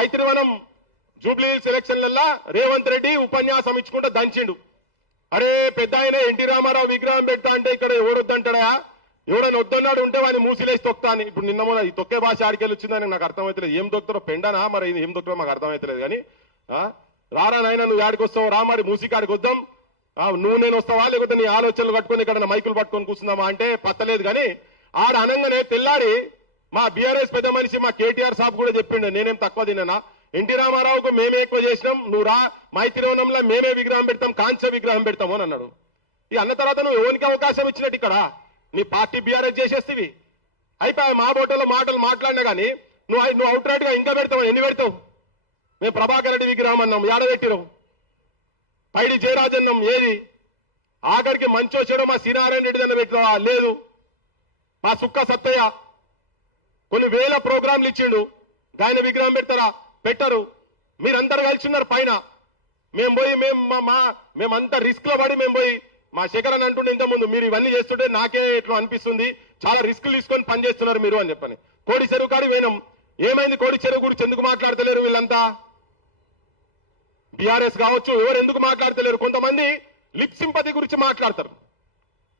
Maitrivanam Jubilee సెలక్షన్లల్లా Revanth Reddy ఉపన్యాసం ఇచ్చుకుంటూ దంచిండు. అరే పెద్ద ఆయన ఎన్టీ రామారావు విగ్రహం పెడతా అంటే ఇక్కడ ఎవడొద్దంటాడా, ఎవడైనా వద్దన్నాడు ఉంటే వాడిని మూసిలేసి తొక్తా అని. ఇప్పుడు నిన్న మొన్న ఈ తొక్కే భాష ఆడికెళ్ళి వచ్చిందని నాకు అర్థమవుతలేదు. ఏం దొక్కుతారో పెండనా మరి ఏం దొక్కుతారో మాకు అర్థమవుతలేదు. కానీ రారా నాయన నువ్వు ఆడికి వస్తావు రా, మరి మూసికాడికి వద్దాం, నువ్వు నేను వస్తావా లేకపోతే నీ ఆలోచనలు కట్టుకొని ఇక్కడ మైకులు పట్టుకొని కూర్చుందామా అంటే పత్తలేదు. కానీ ఆడ అనంగానే తెల్లారి మా బీఆర్ఎస్ పెద్ద మనిషి మా కేటీఆర్ సాబ్ కూడా చెప్పిండు, నేనేం తక్కువ తిన్నా, ఎన్టీ రామారావుకు మేమే ఎక్కువ చేసినాం, నువ్వు రా మైత్రివనంలో మేమే విగ్రహం పెడతాం, కాంస్య విగ్రహం పెడతాము అని అన్నాడు. ఈ అన్న తర్వాత నువ్వు ఎవరికి అవకాశం ఇచ్చినట్టు ఇక్కడ నీ పార్టీ బీఆర్ఎస్ చేసేస్తేవి అయిపోయి మా బోటలో మాటలు మాట్లాడినా కానీ నువ్వు అవుట్ రైట్ గా ఇంకా పెడతావు, ఎన్ని పెడతావు? మేము ప్రభాకర్ రెడ్డి విగ్రహం అన్నాం, ఏడబెట్టిరావు. పైడి జయరాజన్నం ఏది? ఆఖరికి మంచో చెడో మా శ్రీనారాయణ రెడ్డి దాన్ని పెట్టినా లేదు. మా సుక్క సత్తయ్య కొన్ని వేల ప్రోగ్రాంలు ఇచ్చిండు, ఆయన విగ్రహం పెడతారా? పెట్టరు. మీరందరూ కలిసి ఉన్నారు పైన, మేము పోయి మేమంతా రిస్క్ లో పడి మేము పోయి మా శేఖర్ అని అంటుండే ఇంతకుముందు, మీరు ఇవన్నీ చేస్తుంటే నాకే ఎట్లా అనిపిస్తుంది, చాలా రిస్కులు తీసుకొని పని చేస్తున్నారు మీరు అని చెప్పని. కోడి చెరువు కాడికి పోయినాం, ఏమైంది? కోడి చెరువు గురించి ఎందుకు మాట్లాడతలేరు వీళ్ళంతా? బీఆర్ఎస్ కావచ్చు, ఎవరు ఎందుకు మాట్లాడతలేరు? కొంతమంది లిప్ సింపతి గురించి మాట్లాడతారు.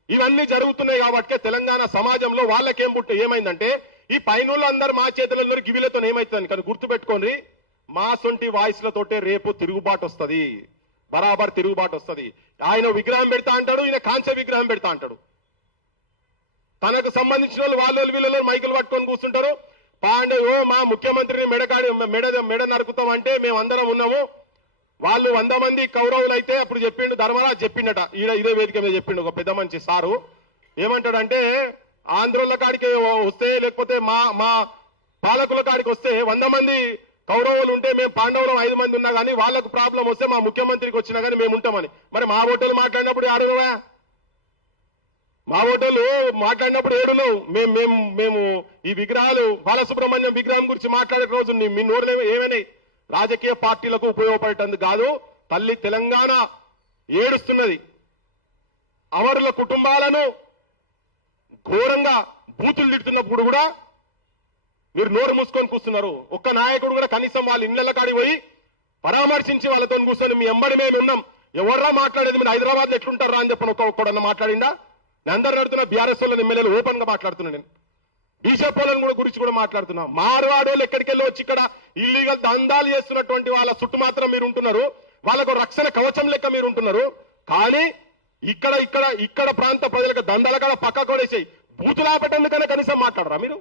ఇవన్నీ జరుగుతున్నాయి కాబట్టి తెలంగాణ సమాజంలో వాళ్ళకేం ఏమైందంటే ఈ పైనుళ్ళు అందరు మా చేతులలో గివిలతో ఏమైతుంది కానీ గుర్తుపెట్టుకోండి, మా సొంటి వాయిస్లతోటే రేపు తిరుగుబాటు వస్తుంది, బరాబర్ తిరుగుబాటు వస్తుంది. ఆయన విగ్రహం పెడతా అంటాడు, ఈయన కాంస్య విగ్రహం పెడతా అంటాడు. తనకు సంబంధించిన వాళ్ళు వీళ్ళు మైకులు పట్టుకొని కూర్చుంటారు. పాండే ఓ మా ముఖ్యమంత్రిని మెడ నరుకుతాం అంటే మేము అందరం ఉన్నాము. వాళ్ళు 100 మంది కౌరవులు అయితే అప్పుడు చెప్పిండు ధర్మరాజు చెప్పిండట, ఇదే వేదిక మీద చెప్పిండు ఒక పెద్ద మంచి సారు. ఏమంటాడంటే ఆంధ్రుల కాడికి వస్తే లేకపోతే మా పాలకుల కాడికి వస్తే 100 మంది కౌరవులు ఉంటే మేము పాండవులు 5 మంది ఉన్నా కానీ వాళ్ళకు ప్రాబ్లం వస్తే మా ముఖ్యమంత్రికి వచ్చినా కానీ మేము ఉంటామని. మరి మా ఓటర్లు మాట్లాడినప్పుడు ఆడుగా, మా ఓటర్లు మాట్లాడినప్పుడు ఏడును మేము ఈ విగ్రహాలు బాలసుబ్రహ్మణ్యం విగ్రహం గురించి మాట్లాడే రోజు మీ నోరులు ఏమైనాయి? రాజకీయ పార్టీలకు ఉపయోగపడేటందుకు కాదు. తల్లి తెలంగాణ ఏడుస్తున్నది. అమరుల కుటుంబాలను ఘోరంగా బూతులు తిడుతున్నప్పుడు కూడా మీరు నోరు మూసుకొని కూర్చున్నారు. ఒక్క నాయకుడు కూడా కనీసం వాళ్ళ ఇళ్ల కాడికి పోయి పరామర్శించి వాళ్ళతో కూర్చొని మీ ఎంబడి మేము ఉన్నాం, ఎవర్రా మాట్లాడేది, మీరు హైదరాబాద్ ఎట్లుంటారా అని చెప్పని ఒక్కడన్నా మాట్లాడిందా? నేను అందరు అడుగుతున్నా, బీఆర్ఎస్ వాళ్ళని ఎమ్మెల్యేలు ఓపెన్ గా మాట్లాడుతున్నా, నేను బీజేపీ వాళ్ళని కూడా గురించి కూడా మాట్లాడుతున్నా. మారువాడోళ్ళు ఎక్కడికి వెళ్ళి వచ్చి ఇక్కడ ఇల్లీగల్ దందాలు చేస్తున్నటువంటి వాళ్ళ చుట్టూ మాత్రం మీరు ఉంటున్నారు, వాళ్ళకు రక్షణ కవచం లెక్క మీరు ఉంటున్నారు. కానీ ఇక్కడ ప్రాంత ప్రజలకు దందాల కూడా పక్క కొడేసాయి, బూతులాపేటందుకనే కనీసం మాట్లాడరా మీరు?